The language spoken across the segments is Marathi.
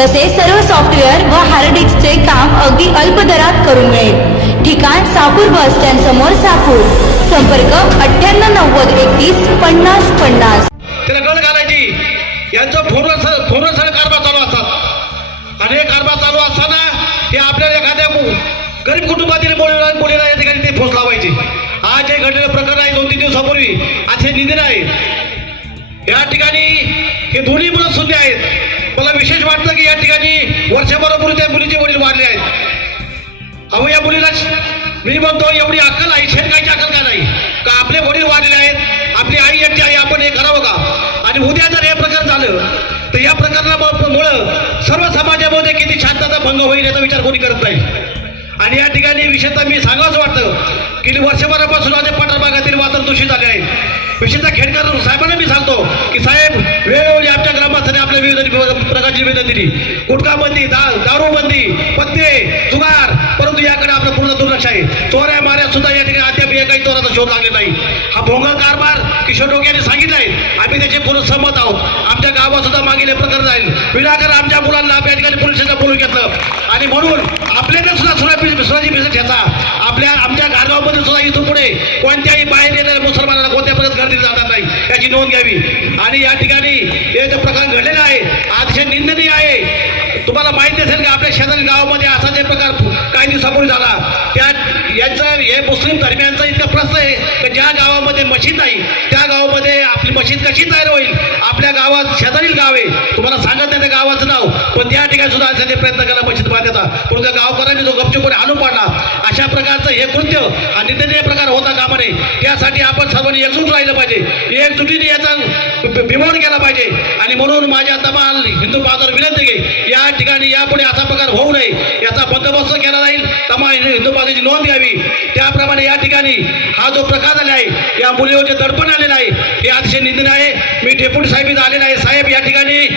तसेच सर्व सॉफ्टवेअर व हार्ड डिस्कचे काम अगदी अल्प दरात करून मिळेल. ठिकाण साकूर बस स्टँड समोर साकूर संपर्क अठ्ठ्याण्णव नव्वद एकतीस पन्नास पन्नास. त्याला गळ घालायची. यांचं फोनवर स- सगळे कारभार चालू असतात. आणि हे कारभार चालू असताना हे आपल्याला एखाद्या गरीब कुटुंबातील मुलीला मुलीला या ठिकाणी ते फोस लावायचे. आज हे घडलेलं प्रकरण आहे दोन तीन दिवसापूर्वी. आज हे निधन आहे. या ठिकाणी हे दोन्ही मुलं सुद्धा आहेत. मला विशेष वाटतं की या ठिकाणी वर्षभरापूर्वी त्या मुलीचे वडील वाढले आहेत. अहो या मुलीला मी म्हणतो एवढी अक्कल आहे शेतकायची अक्कल का नाही? का आपले वडील वाढले आहेत? आपली आई एकटी आई आपण हे करावं का? आणि उद्या जर हे प्रकरण झालं तर या प्रकरणामुळं सर्व समाजामध्ये किती शांतता भंग होईल याचा विचार कोणी करत नाही. आणि या ठिकाणी विशेषतः मी सांगावंच वाटतं की वर्षभरापासून माझ्या पठार भागातील वातावरण दूषित झाले आहे विशेषतः खेडकर साहेबांना मी सांगतो की साहेब वेळोवेळी आमच्या ग्रामस्थांनी आपल्या विविध प्रकारची निवेदन दिली गुटखाबंदी दारू दारूबंदी पत्ते जुगार परंतु याकडे आपलं पूर्ण दुर्लक्ष आहे. चोऱ्या माऱ्या सुद्धा या ठिकाणी अद्याप काही चोराचा शोध लागले नाही. हा भोंगा कारभार किशोर डोके यांनी सांगितलं आहे. आम्ही त्याचे पूर्ण सहमत आहोत. आमच्या गावात सुद्धा मागील प्रकरण जाईल. विनाकर आमच्या मुलांना या ठिकाणी पोलीस स्टेशनला बोलून घेतलं. आणि म्हणून आपल्याकडे सुद्धा सुराजी सुराजी बिझनेस घ्यायचा आपल्या आमच्या गारगावमध्ये सुद्धा इथून पुढे कोणत्याही बाहेर येणाऱ्या मुसलमानाला कोणत्या प्रकारत गर्दी जाणार नाही याची नोंद घ्यावी. आणि या ठिकाणी हे जे प्रकार घडलेला आहे अतिशय निंदनीय आहे तुम्हाला माहिती असेल की आपल्या शेजारी गावामध्ये असा जे प्रकार काही दिवसापूर्वी झाला. त्या यांचा हे मुस्लिम धर्मियांचा इतका प्रश्न आहे की ज्या गावामध्ये मशीद नाही त्या गावामध्ये आपली मशीद कशी तयार होईल आपल्या गावात शेजारील गाव आहे तुम्हाला सांगत नाही त्या गावाचं नाव पण त्या ठिकाणी सुद्धा त्यांनी प्रयत्न केला मशीद बांधायचा पण त्या गावकऱ्यांनी जो गपचूपणे आणून पाडला अशा प्रकारचं हे कृत्य हा निंदनीय प्रकार होता कामा नये त्यासाठी आपण सर्वांनी एकजूट राहिलं पाहिजे. एकजुटीने याचा बि- केला पाहिजे. आणि म्हणून माझ्या तमाल हिंदू बाजार विनंती घे या ठिकाणी यापुढे असा प्रकार होऊ नये. याचा केला जाईल. तमा हिंदू बाजाराची नोंद घ्यावी. त्याप्रमाणे या ठिकाणी हा जो प्रकार झाला आहे या मुलीवर जे दडपण आलेलं आहे हे अतिशय निंदन आहे. मी डेप्युटी साहेब आलेला आहे. साहेब या ठिकाणी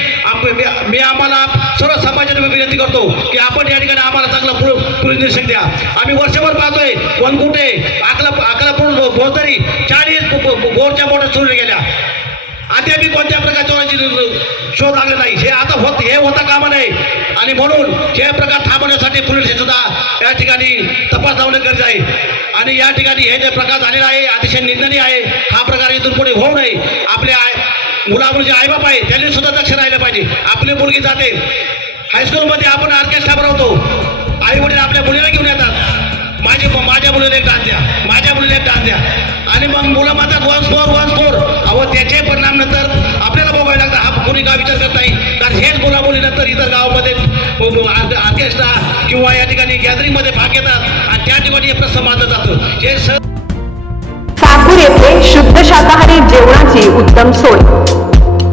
मी- आम्हाला सर्व समाजाने विनंती करतो की आपण या ठिकाणी आम्हाला चांगला पुढे निर्देशन द्या. आम्ही वर्षभर पाहतोय वनकुटे अकला अकलापूर बोरतरी चाळीस बोरच्या बोट सोडल्या गेल्या. अद्यापी कोणत्या प्रकारच्या शोध लागले नाही. हे आता होत हे होता कामा नाही आणि म्हणून हे प्रकार थांबवण्यासाठी ठिकाणी तपास लावणं गरजे आहे. आणि या ठिकाणी हे जे प्रकार झालेला आहे अतिशय निंदनीय आहे. हा प्रकार इथून पुढे होऊ नये. आपले आय मुलामुळे जे आईबाप आहे त्यांनी सुद्धा दक्ष राहिलं पाहिजे. आपली मुलगी जाते. हायस्कूलमध्ये आपण ऑर्केस्ट्रा बनवतो. आई वडील आपल्या मुलीला घेऊन येतात. माझे माझ्या मुलीला एक डान्स द्या. माझ्या मुलीला एक डान्स द्या. आणि मग मुलं म्हणतात वन स्कोर वन स्कोर अहो त्याचे परिणाम नंतर आपल्याला बघायला लागतात. हा कोणी का विचार करत नाही. कारण हेच मुलामुली नंतर इतर गावामध्ये ऑर्केस्ट्रा किंवा या ठिकाणी गॅदरिंगमध्ये त्या ठिकाणी हे प्रश्न मानलं जातं हे साकूर येथे शुद्ध शाकाहारी जेवणाची उत्तम सोय.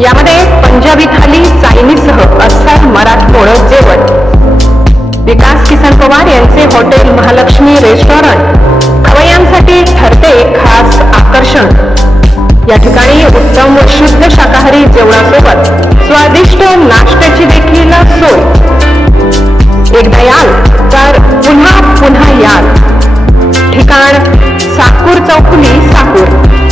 यामध्ये पंजाबी थाली चायनीजसह अस्सल मराठमोळ जेवण. विकास किसन पवार यांचे हॉटेल महालक्ष्मी रेस्टॉरंट. खवयांसाठी ठरते खास आकर्षण. या ठिकाणी उत्तम व शुद्ध शाकाहारी जेवण ठिकाण साकूर चौफुली साकूर.